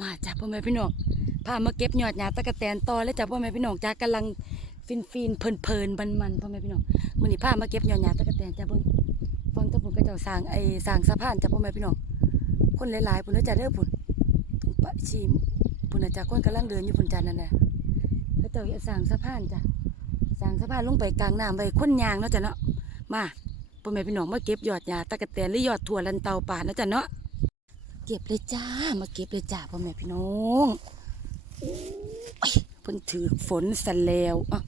มาจ้ะพ่อแม่พี่น้องพามาเก็บยอดหญ้าตะกะแตนต่อเลยจ้ะพ่อแม่พี่น้องจากำลังฟินฟินเพลินเพลินมันมันๆพ่อแม่พี่น้องมื้อนี้พามาเก็บยอดหญ้าตะกะแตนจ้ะเบิ่งฟังตะพุ่นก็เจ้าสร้างไอ้สร้างสะพานจ้ะพ่อแม่พี่น้องคนหลายๆพุ่นเด้อจ้ะเด้อพุ่นปะชีมพุ่นจ้ะคนกำลังเดินอยู่พุ่นจ้ะนั่นน่ะก็เจ้าสร้างสะพานจ้ะสร้างสะพานลงไปกลางน้ำไว้คนยางเนาะจ้ะเนาะมาพ่อแม่พี่น้องมาเก็บยอดหญ้าตะกะแตนหรือยอดถั่วลันเตาป่าเนาะจ้ะเนาะ เก็บเลยจ้า มาเก็บเลยจ้าพ่อแม่พี่น้องโอ้ยเพิ่นถือฝนสันแล้วอะ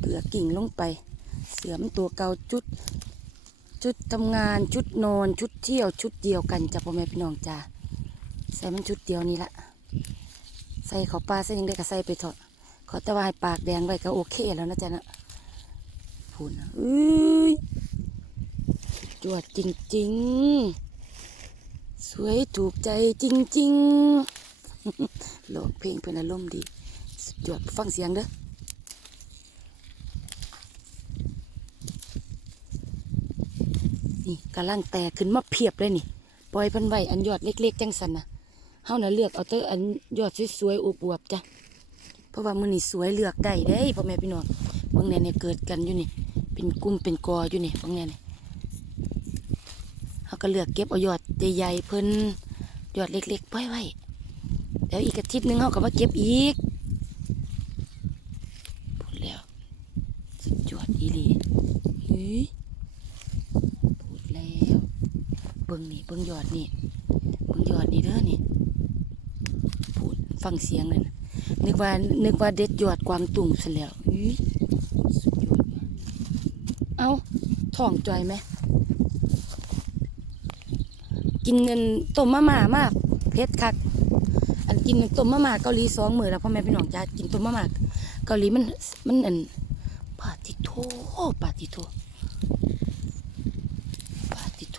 เกลือกิ่งลงไป เสือมตัวเก่าจุดชุดทำงานชุดนอนชุดเที่ยวชุดเดียวกันจ้าพ่อแม่พี่น้องจ้าใส่มันชุดเดียวนี่ละใส่เขาปลาใส่ยังได้ก็ใส่ไปเถอะขอแต่ว่าให้ปากแดงไว้ก็โอเคแล้วนะจ๊ะนะพูนะเอ้ยจวดจริงๆ สวยถูกใจจริงๆร้องเพลงเป็นอารมณ์ดีสุดยอดฟังเสียงเด้อนี่กำลังแตกขึ้นมาเพียบเลยนี่ ปล่อยพันไว้อันยอดเล็ก ๆ จังสันนะเฮาน่ะเลือกเอาเตออันยอดสวยๆอวบๆจ้ะเพราะว่ามือนี่สวยเลือกได้เด้พ่อแม่พี่น้องบางแน่เนี่ยเกิดกันอยู่นี่ เป็นกลุ่มเป็นกออยู่นี่บางแน่เนี่ย ก็เลือกเก็บเอายอดใหญ่ๆเพิ่นยอดเล็กๆปล่อยไว้แล้วอีกอาทิตย์หนึงเขาก็มาเก็บอีกพูดแล้วสุดยอดอีหลีเฮ้ยพูดแล้วเบิ่งนี่เบิ่งยอดนี่เบิ่งยอดนี่เด้อนี่พูดฟังเสียงเลยนะนึกว่านึกว่าเด็ดยอดกวางตุ่งซะแล้วเฮ้ยสุดยอดเอ้าท้องจอยไหม กินเงินต้มมะม่ามากเผ็ดคัก อันกินต้มมะม่าเกาหลีสองมือแล้วพ่อแม่พี่น้องจ้ากินต้มมะม่าเกาหลีมันมันอันปาติโทปาติโทปาติโท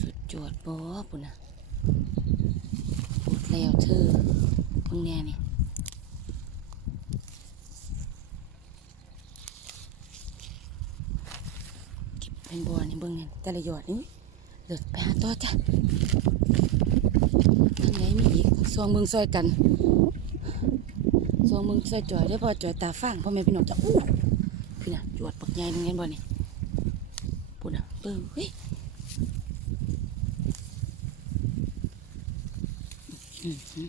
สุดยอดบอปุ่นนะปวดแล้วเธอพิ่งแน่นี่ เก็บเป็นบัวนี่เบิ่งนี่ แต่ละหยอดนี่เดือดไปหาต่อจ้ะทางไหนมีอีกซองเบิ่งซอยกันซองเบิ่งซอยจ่อยได้พอจ่อยตาฟางพ่อแม่พี่น้องจ้ะอู้พี่น่ะจวดปักใหญ่นึงเห็นบ่นี่ปุ่นน่ะเบิ่งเฮ้ยอืมอืม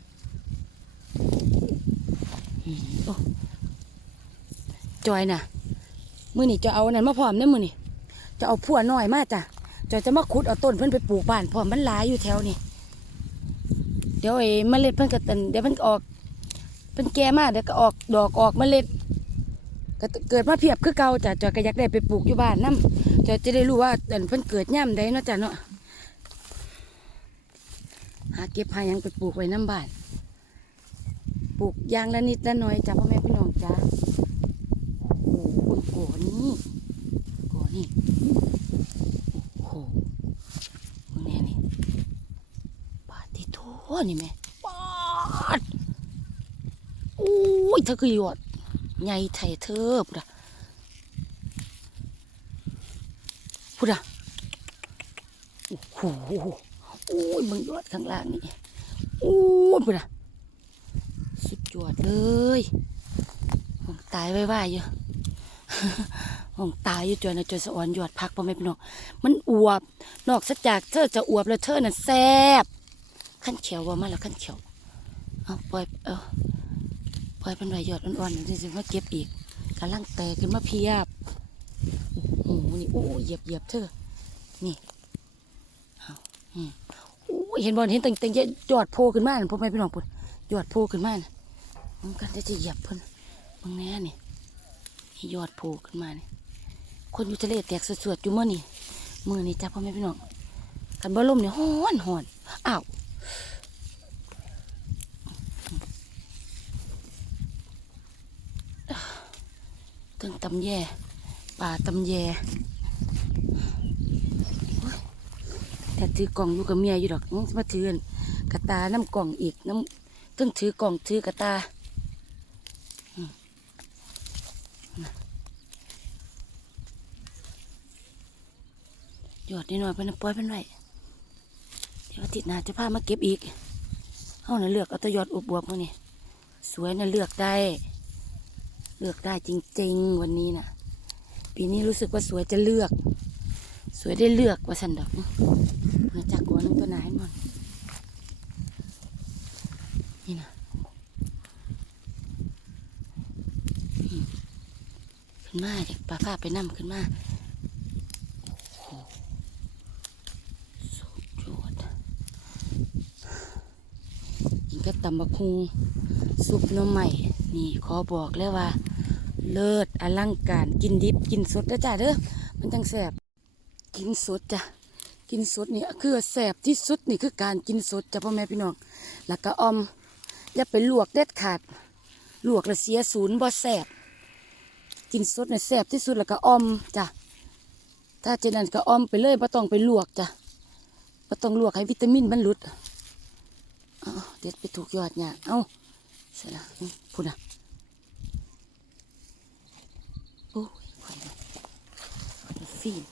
อืมโอ้จอยน่ะมือนี่จะเอานนั้นมาพร้อมเด้อมือนี่ จะเอาพัวน้อยมาจ้ะจะจะมาขุดเอาต้นเพิ่นไปปลูกบ้านพร้อมมันหลายอยู่แถวนี่เดี๋ยวไอ้เมล็ดเพิ่นก็ตันเดี๋ยวเพิ่นออกเพิ่นแก่มากเดี๋ยวก็ออกดอกออกเมล็ดก็เกิดมาเพียบคือเก่าจ้ะจอยก็อยากได้ไปปลูกอยู่บ้านนํจอยจะได้รู้ว่าอันเพิ่นเกิดย่ำใดเนะจ้ะเนาะหาเก็บหายังไปปลูกไว้น้ำบ้าน ปลูกยางละนิดละน่อยจ้ะพ่อแม่พี่น้องจ้ะโอ้โหโกนี่ นี่โอ้โหมึงแน่นี่ปาติโทนี่แม่ปาดโอ้ยเธอคือยอดใหญ่ไทยเธอพุดะพุดะโอ้โหโอ้ยมึงยอดข้างล่างนี่โอ้ยพุดะสุดยอดเลยตายไว้ๆอยู่ ห้องตายอยู่จอยนะจอยสะอ่อนหยอดพักพ่อแม่พี่น้องมันอวบ นอกจากเธอจะอวบแล้วเธอน่ะแซ่บขั้นเขียวว่ามาแล้วขั้นเขียวเอาปล่อยเออปล่อยเป็นใบหยอดอ่อนๆนี่สิมาเก็บอีกกำลังแตกขึ้นมาเพียบโอ้โหนี่โอ้เหยียบเหยียบเธอนี่เอาอืมโอ้ยเห็นบอลเห็นตึงตึงๆยอดโผล่ขึ้นมาน่ะพ่อแม่พี่น้องปุ่นยอดโผล่ขึ้นมามันกันจะเหยียบเพิ่นมึงแน่นี่ยอดโผล่ขึ้นมาเนี่ย คนอยู่ทะเลแตกสวดๆอยู่เมื่อนี่มือนี่จ้าพ่อแม่พี่น้องกันบ่ลมเนี่ยฮ้อนฮ้อนอ้าวตึงตำแย่ป่าตำแย่แต่ถือกล่องอยู่กับเมียอยู่ดอกมาถือกระตาน้ำกล่องอีกน้ำตึงถือกล่องถือกระตา ยอดนิดหน่อยเพิ่นนปล่อยเพิ่นไว้เดี๋ยวอาทิตย์หน้าจะพามาเก็บอีกเฮาน่ะเลือกเอาแตยอดอวบๆพวกนี้สวยนะเลือกได้ เลือกได้จริง ๆ วันนี้น่ะ ปีนี้รู้สึกว่าสวยจะเลือก สวยได้เลือกว่าสันดอกมาจากกัวนึงตัวไหนมันนี่นะขึ้นมาเด็กปลาผ้าไปนั่มขึ้นมาโอ้โหสุดยอดกินกับ ตำบักคุงซุปน้ำใหม่นี่ขอบอกเลยว่า เลิศอลังการกินดิบกินสดนะจ้าเด้อมันจังแสบกินสดจ้ะกินสดนี่คือแสบที่สุดนี่คือการกินสดจ้ะพ่อแม่พี่น้องแล้วก็ออมอย่าไปลวกเด็ดขาดลวกแล้วเสียศูนย์บ่แสบกินสดเนี่ยแสบที่สุดแล้วก็ออมจ้ะถ้าเจนันก็ออมไปเลยบ่ต้องไปลวกจ้ะบ่ต้องลวกให้วิตามินมันหลุด เด็ดไปถูกยอดเนี่ยเอาเสร็จแล้วอื้อพูดนะโอ้ยขวัญนะขวัญฟีน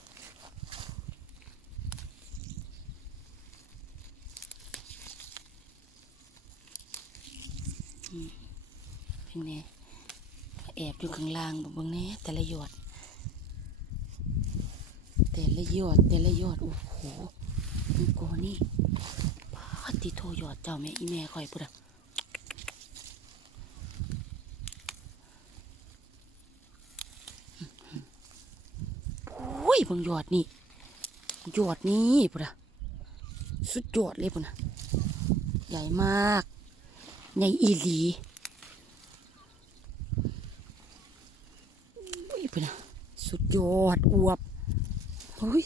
เป็นไงแอบอยู่ข้างล่างบ่เบิ่งแน่แต่ละยอด แต่ละยอดแต่ละยอดโอ้โหมันโกนี่ ติโทหยอดเจ้าแม่อีแม่คอยพุดอะโอ้ยเบางหยอดนี่หยอดนี่พุดอะสุดยอดเลยพุดนะใหญ่มาก ใหญ่อีหลีโอ้ยพุดนะสุดยอดอวบเฮ้ย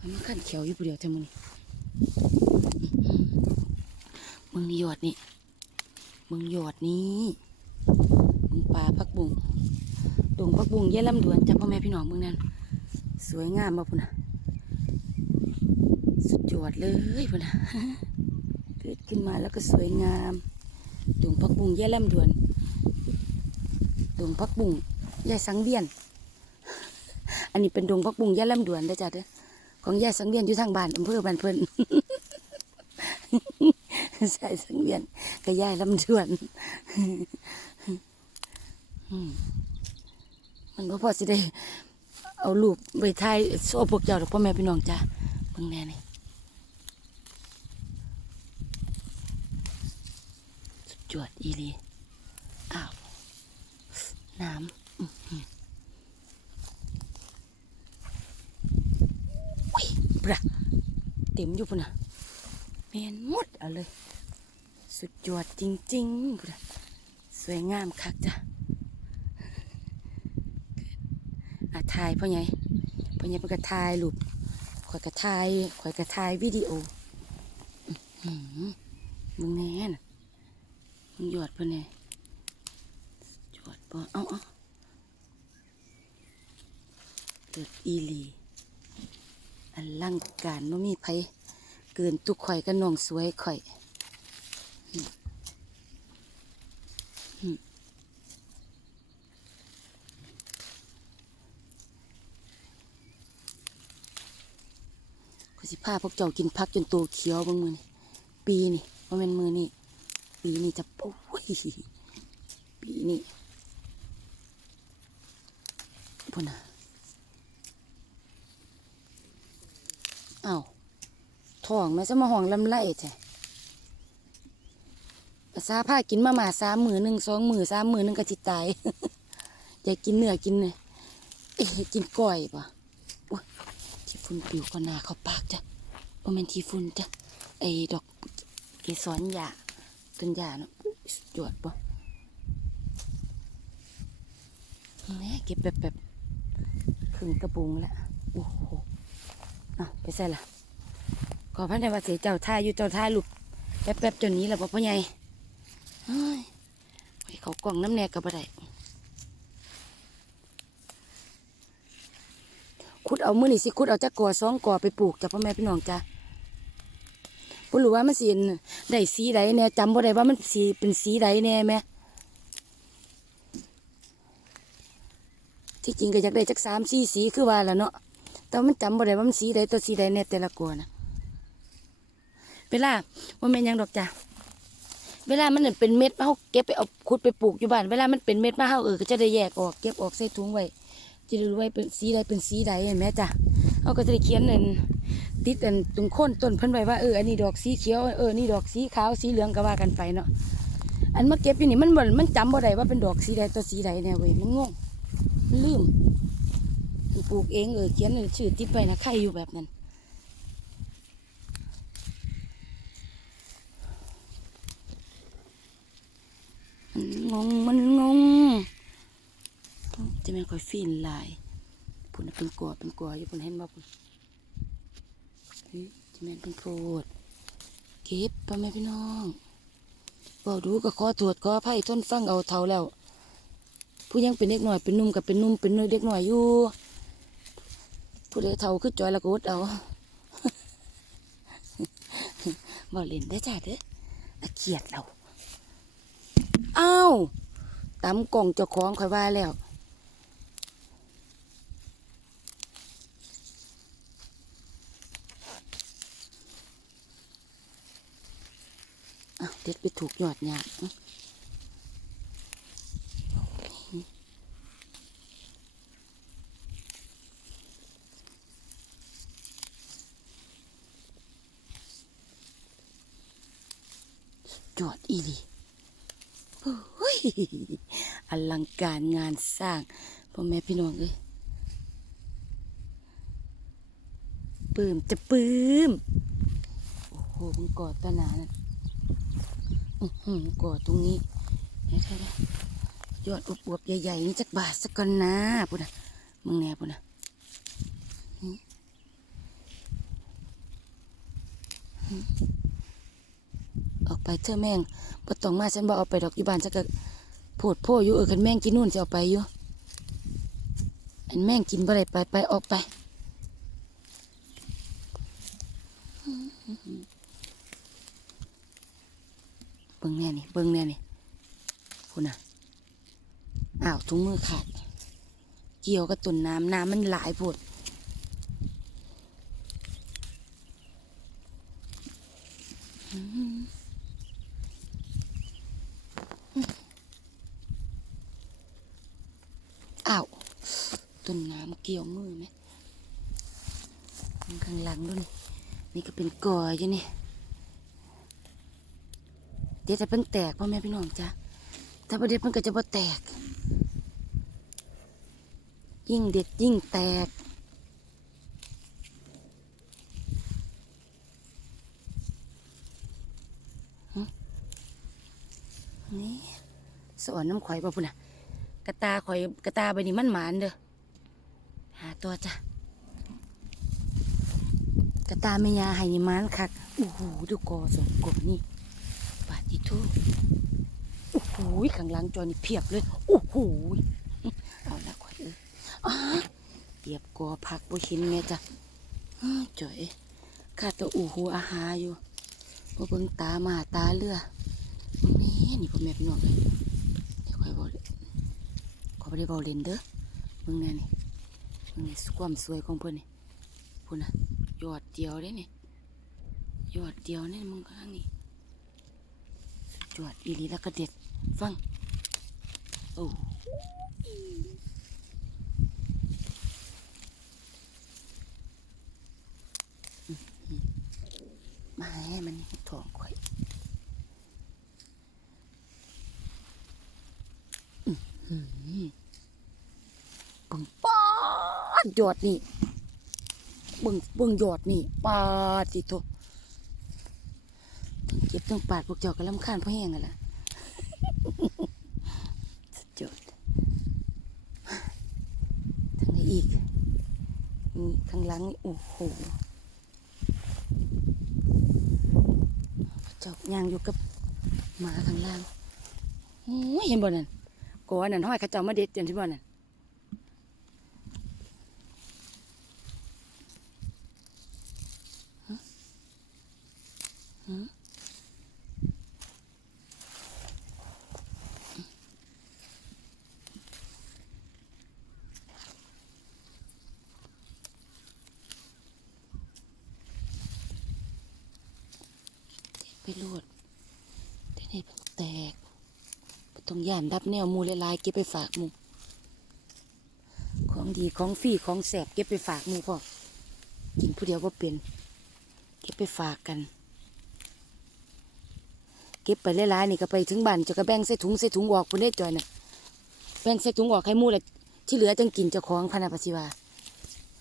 มันขั้นเขียวอยู่ผู้เดียวแต่มึงนี่ มึงหยอดนี่ มึงหยอดนี่มึงปลาพักบุงดงพักบุงเย่ลำดวนจากพ่อแม่พี่น้องมึงนั่น สวยงามมาพุ่นนะสุดยอดเลยพุ่นนะเกิดขึ้นมาแล้วก็สวยงามดงพักบุงเย่ลำดวนดงพักบุงยายสังเวียน อันนี้เป็นดงพักบุงย่ลำดวนได้จ้ะเด้อของย่สังเวียนอยู่ทางบ้านอำเภอบ้านเพิ่น ใช่สังเวียนก็ย่ายลำดวน มันบ่พอสิได้ เอารูปไปถ่ายโซ่พวกเจ้าดอกพ่อแม่พี่น้องจ้ะเบิ่งแน่นี่สุดอดอีหลีอ้าว น้ำอุ้ยปะเต็มอยู่ปุ่นน่ะเมนหมดเอาเลย สุดยอดจริงๆ สวยงามคักจ้ะอาถ่ายพ่อใหญ่พ่อใหญ่เป็นกระถ่ายรูปข่อยกระถ่ายข่อยกระถ่ายวิดีโอมึงแน่นมึงหยอดพ่อแน่หยอดป่เอาเอาเกิดอีลีอลังการไม่มีไผเกินตุกข่อยก็น้องสวยข่อยอืมอืมข้อย สิพาพวกเจ้ากินพักจนโตเขียวบางมือนี่ปีนี่ว่าเป็นมือนี่ปีนี่จะโอ้ยปีนี่พุ่นน่ะอ้าวท้องแม่จะมาห้องลำไรแท้ภาษาผ้ากินมาหมาสามมือหนึ่งสองมือสามมือหนึ่งก็จิตตายอยากกินเนื้อกินเนื้อเอ๊ะกินก้อยปะ ฝุ่นปิวก็นาเขาปากจ้ะโอเมนที่ฝุ่นจ้ะไอ้ดอกเกสรหยาต้นหยาเนาะอุ๊ยสุดยอดปะแม่เก็บแบบแบบครึ่งกระปุงละโอ้โหอะไปใส่ละขอพันในวาเสียเจ้าท่าอยู่เจ้าท่าลูกแป๊บๆจนนี้แหละพ่อใหญ่เฮ้ยเขากล่องน้ำแนกกับอะไร ขุดเอามือนี่สิขุดเอาจากก่อสองก่อไปปลูกจ้ะพ่อแม่พี่น้องจ้ะบ่รู้ว่ามันสีได้สีใดแน่จำบ่ได้ว่ามันสีเป็นสีใดแน่แม่ที่จริงก็อยากได้จักสามสี่สีคือว่าแหละเนาะแต่มันจำบ่ได้ว่ามันสีใดตัวสีใดแน่แต่ละกัวนะเวลาว่าแม่ยังดอกจ้ะเวลามันเป็นเม็ดเฮาเก็บไปเอาขุดไปปลูกอยู่บ้าน เวลามันเป็นเม็ดมาเฮาเออก็จะได้แยกออกเก็บออกใส่ถุงไว้ จะได้รู้ไว้เป็นสีใดเป็นสีใดเห็นไหมจ้ะเฮาก็จะได้เขียนนั่นติดอันตรงโคนต้นเพิ่นไว้ว่าเอออันนี้ดอกสีเขียวเออนี่ดอกสีขาวสีเหลืองก็ว่ากันไปเนาะอันมาเก็บอยู่นี่มันบ่มันจำบ่ได้ว่าเป็นดอกสีใดตัวสีใดแน่เว้ยมันงงมันลืมปลูกเองเออเขียนชื่อติดไปนะใครอยู่แบบนั้นมันงงมัน จะไม่ค่อยฟีนลายพุ่นเป็นกัวเป็นกัวอยู่พุ่นเห็นบ่พุ่นจะแม่นเป็นโพดเก็บพ่อแม่พี่น้องบอกดูก็ขอตรวจขออภัยทนฟังเอาเท่าแล้ว ผู้ยังเป็นเด็กหน่อยเป็นนุ่มกับเป็นนุ่มเป็นเด็กหน่อยอยู่ผู้ใดเท่าคือจอยละกอดเอาบ่เล่นได้จ้าเด้อเกียดเรา อ้าวตำกล่องเจ้าของคอยว่าแล้ว อ้าว เด็ดไปถูกหยอดหยาดอื้อจอดอีหลีโอ้ยอลังการงานสร้างพ่อแม่พี่น้องเอ้ยปื้มจะปื้ม โอ้โหมันกอดตะหนานั่น อื้อหือกอดตรงนี้เห็นไหมยอดอวบๆใหญ่ๆนี่จักบาทสักก่อนนะปุ่นนะมึงแน่ปุ่นนะออกไปเถอแม่งบ่ต้องมาฉันบ่เอาไปดอกอยู่บ้านจักก็โพดโพอยู่เออคันแม่งกินนู่นจะเอาไปอยู่อันแม่งกินบ่ได้ไปไปออกไปเบิ่งแน่นี่เบิ่งแน่นี่คุณน่ะอ้าวถุง มือขาด เกี่ยวกับต้นน้ำน้ำมันหลายโพดอ้าวต้นน้ำเกี่ยวมือไหมข้างหลังด้วยนี่นี่ก็เป็นกออยู่นี่เดี๋ยวจะเพิ่งแตกพ่อแม่พี่น้องจ้ะถ้าประเดี๋ยวมันก็จะบ่แตก ยิ่งเด็ดยิ่งแตก นี่สอนน้ำข่อยป่ะพุ่นน่ะ กระตาข่อยกระตาใบนี้มันหมานเด้อ หาตัวจ้ะ กระตาไม่ยาให้นี่มานคักโอ้โหดูกอสองกบนี่ปาติทุโอ้โหข้างหลังจอนี่เพียบเลย โอ้โห เปียบกอผักบ่เห็นแม่จ้ะจ่อยข้าตัวอูหูอาหาอยู่บ่เบิ่งตามาตาเรือนี่นี่พ่อแม่พี่น้องเลยเดี๋ยวข่อยบอกเลยขอไปได้เบาเล่นเด้อมึงแน่นี่มึงนี่ความสวยของเพื่อนนี่พูดนะยอดเดียวเลยนี่ยอดเดียวนี่มึงข้างนี่จวดอีลีแล้วก็เด็ดฟังโอ้อหือ มาให้มันถ่องข่อยบิ่งปาดยอดนี่บิ่งบิ่งยอดนี่ปาดสิโตทั้องเก็บทั้งปาดพวกเจ้าก็ลำคาญพราะแห้งกันละสุดยอดทั้งนี้อีกนี่ข้งหลังนี่โอ้โห จอกย่างอยู่กับหมาข้างล่างโอ้ยเห็นบ่นั่นก่อนนั่นห้อยขาเจ้ามาเด็ดจนที่บ่นั่นอ โลดแต่นี่แตกต้องย่านรับแนวมูหลายเก็บไปฝากมูของดีของฟรีของแสบเก็บไปฝากมูพ่อกินผู้เดียวก็เป็นเก็บไปฝากกัน เก็บไปหลายๆนี่ก็ไปถึงบ้านจะก็แบ่งใส่ถุงใส่ถุงออกพุ่นได้จอยน่ะแบ่งใส่ถุงออกให้มูแล้วที่เหลือจังกินเจ้าของพนาปฏิวา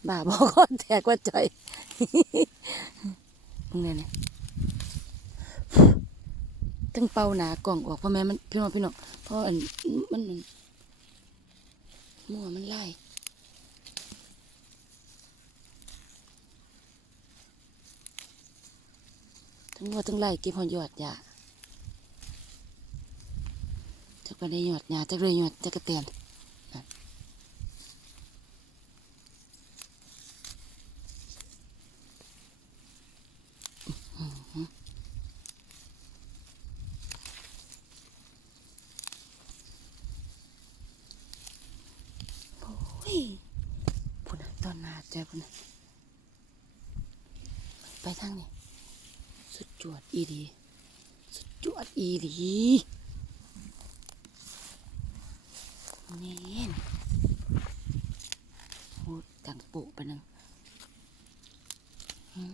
บ้าบอกก็แตกว่าจอยมึงเนี่ย ตั้งเป่าหนากล่องออกเพราะแม่มันพี่น้องพี่น้องเพราะอันมันมันมั่วมันไล่ทั้งมั่วทั้งไล่เก็บหอยอดยาจากไปได้หยอดยาจากเลยหยอดจากกระเตียนโอ้ยพุ่นน่ะตอนหนาใจพุ่นน่ะไปทางนี้สุดจวดอีดี สุดจวดอีดีนี่นโหกังโปะไปะนังหืม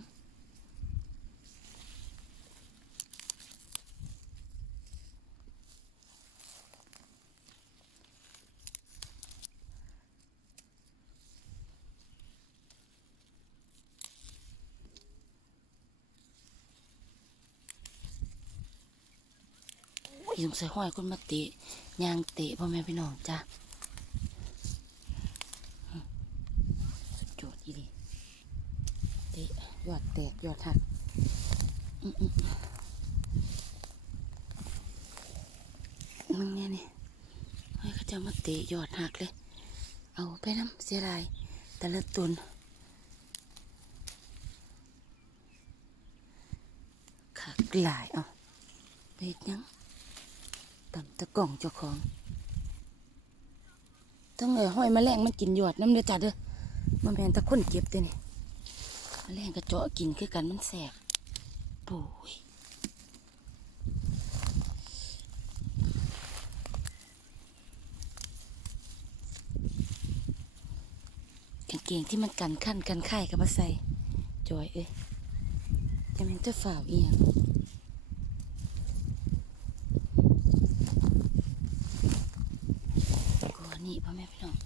โอ้ ยสงสัยห้อยคนมาเตะยางเตะพ่อแม่พี่น้องจ้ะสุดจวดอีดีเตะยอดแตกยอดหักมึงเนี่ยนี่เฮ้ยเขาจะมาเตะยอดหักเลย เอาไปน้ำเสียดายแต่ละตนขาดหลายเอาไปเฮ็ดยัง ตำตะกล่องเจ้าของทั้งเลยห้อยมแมลงมันกินยอดน้ำเด้อจ้ะเด้อมันแม่นตะคนเก็บเด้นี่มแมลงกระเจาะกินคือกันมันแสบปุ้ยกางเกงที่มันกันขั้นกันค่กับมาใส่จอยเอ้ยจะแม่นจะฝ่าวอียง กลัวนี่พ่อแม่พี่น้อง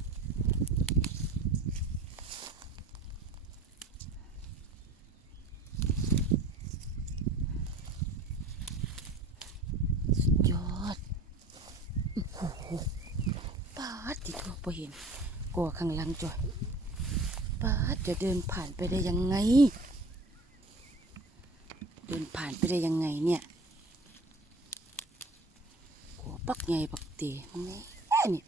สุดยอดโอ้โหป้า ดติดตัวพอเห็นกลัวข้างหลังจ่อยป้าดจะเดินผ่านไปได้ยังไง เดินผ่านไปได้ยังไงเนี่ยกลัวปักใหญ่ปักเตะมึงนี่นี่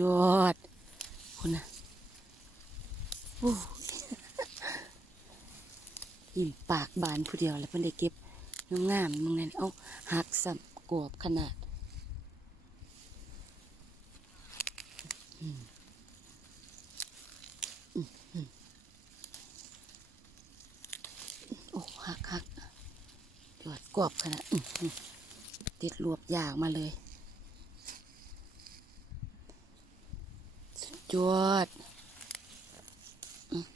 ยอดคุณนะโอ้ยยิ้มปากบานผู้เดียวแล้วเพิ่นได้เก็บงามๆมึงนั่นเอาหักสัมกรอบขนาดโอ้หักหักยอดกรอบขนาดติดรวบยากมาเลย สุดยอดอืม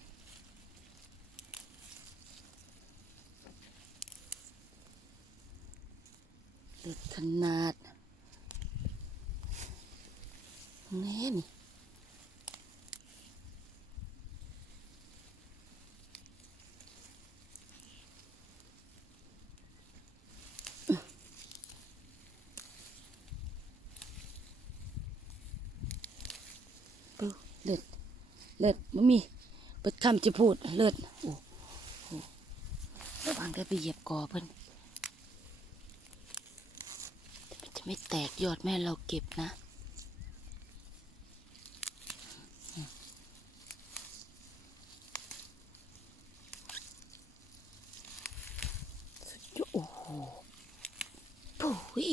เด็ด ขนาดแน่นี่เลิศเลิศมันมีเปิดคำจะพูด เลิศโอ้โหระวังได้ไปเหยียบกอเพิ่น ไม่แตกยอดแม่เราเก็บนะ โอ้โหปุ้ย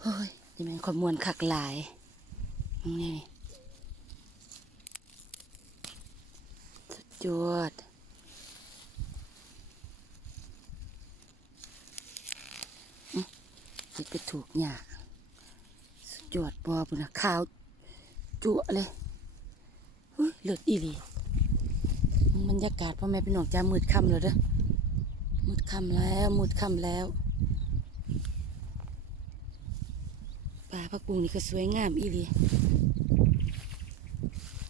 เฮ้ยยังมันขมวนขักหลายนี่สุดยอด ถูกหยาสุดยอดบอปุ่นะขาว จั่วเลยเลือดอีหลีบรรยากาศพ่อแม่พี่น้องจ้ามืดค่ำแล้วเด้อมืดค่ำแล้วมืดค่ำแล้วป่าพักบุงนี่ก็สวยงามอีหลี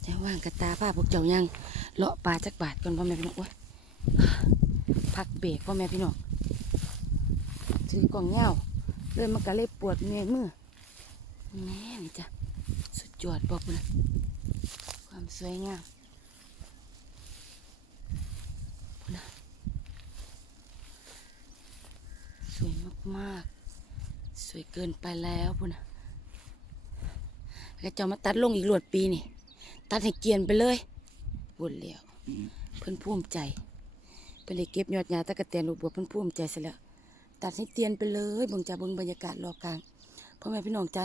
จะว่างกระตาผ้าพวกเจ้ายังเลาะปลาจักบาทก่อนพ่อแม่พี่น้องโอ้ยพักเบรกพ่อแม่พี่น้องซื้อกล่องเหย้า เลยมันก็เลยปวดเมื่อยมือแน่นี่จ้ะสุดยอดบอกเลยความสวยงามพูดนะสวยมากๆ สวยเกินไปแล้วพูดนะแล้วจะมาตัดลงอีกหลวดปีนี่ ตัดให้เกียนไปเลยบุญแล้วเพิ่นภูมใจเพิ่นได้เก็บยอดหญ้าตะกะแตนรูปบัวเพิ่นภูมใจซะแล้ว ตัดให้เตียนไปเลยเบิ่งจ้าเบิ่งบรรยากาศรอบกลางพ่อแม่พี่น้องจ้า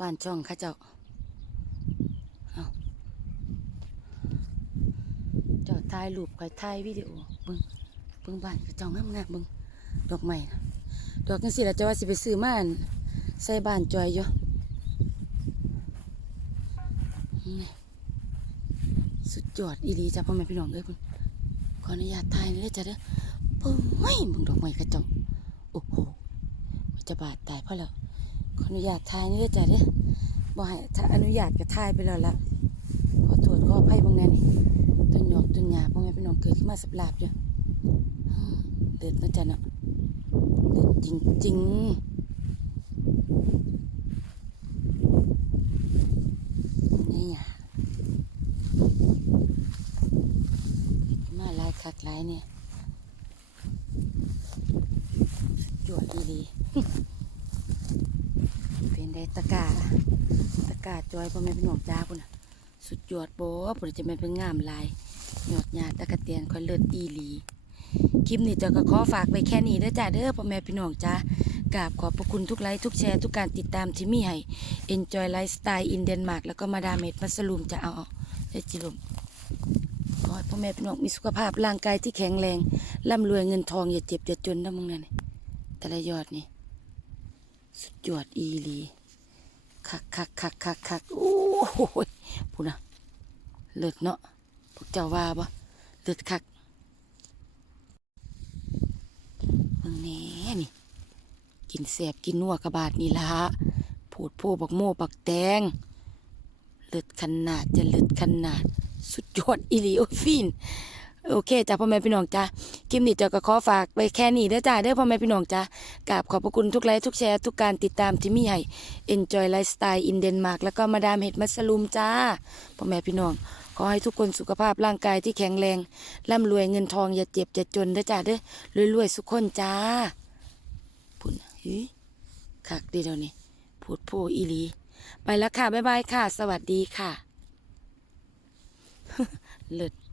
บ้านช่องข้าเจ้าเอาเจ้าถ่ายรูปคอยถ่ายวิดีโอเบิ่งเบิ่งบ้านเขาเจ้างามงามๆเบิ่งดอกไม้ดอกจังซี่ล่ะจ้าว่าสิไปซื้อมานใส่บ้านจอยอยู่สุดยอดอีหลีจ้าพ่อแม่พี่น้องเอ้ยเพิ่นขออนุญาตถ่ายนี่เด้จ้าเด้อ เบิ่งไม่มึงดอกไม้กระจกโอ้โหจะบาดตายเพราะเราขออนุญาตทายนี่เด้อจ้ะเด้อบ่ให้ถ้าอนุญาตก็ทายไปแล้วละขอโทษขออภัยบางแน่นี่ต้นหยอกต้นหยาบางแม่พี่น้องเกิดขึ้นมาสับลาบอยู่เดือดนะจ๊ะเนาะเดือดจริงๆนี่อะมาหลายคักหลายเนี่ย จวดดีดี เป็นได้ตะกร้าตะกร้าจอย พ่อแม่พี่น้องจ้าพุ่นน่ะสุดยอดโบพุ่นจะแม่นเป็นงามลายหยอดหยาตะกะเตียนคอยเลิศอีหลีคลิปนี้จ้าก็ขอฝากไปแค่นี้เด้อจ้าเด้อพ่อแม่พี่น้องจ้ากราบขอบพระคุณทุกไลค์ทุกแชร์ทุกการติดตามที่มีให้ Enjoy Lifestyle in Denmark แล้วก็มาดามเมดมัสลูมจะเอาได้จิลมขอให้พ่อแม่พี่น้องมีสุขภาพร่างกายที่แข็งแรงร่ำรวยเงินทองอย่าเจ็บอย่าจนนะมึงนั่นนี่แต่ละยอดนี่ สุดยอดอีลี คักคักคักคักคักโอ้โหยพูดนะเลิศเนาะพวกเจ้าว่าบ่เลิศคักเบิ่งแหน่นี่ กินแสบกินนัวกระบาดนี่ละพูดโพบักโม่บักแตงเลิศขนาดจะเลิศขนาด สุดยอดอีหลีโอฟิน โอเคจ้าพ่อแม่พี่น้องจ้าคลิปนี้เจ้าก็ขอฝากไปแค่นี้เด้อจ้าเด้อพ่อแม่พี่น้องจ้ากราบขอบพระคุณทุกไลค์ทุกแชร์ทุกการติดตามที่มีให้ Enjoy Lifestyle in Denmark แล้วก็มาดามเห็ดมัสลูมจ้าพ่อแม่พี่น้อง ขอให้ทุกคนสุขภาพร่างกายที่แข็งแรงร่ำรวยเงินทองอย่าเจ็บอย่าจนเด้อจ้าเด้อรวยๆสุขคนจ้าพุ่นเฮ้ยคักดีเดี๋ยวนี้พูดโพอีหลี ไปแล้วค่ะ บ๊ายบายค่ะ สวัสดีค่ะ เลิศ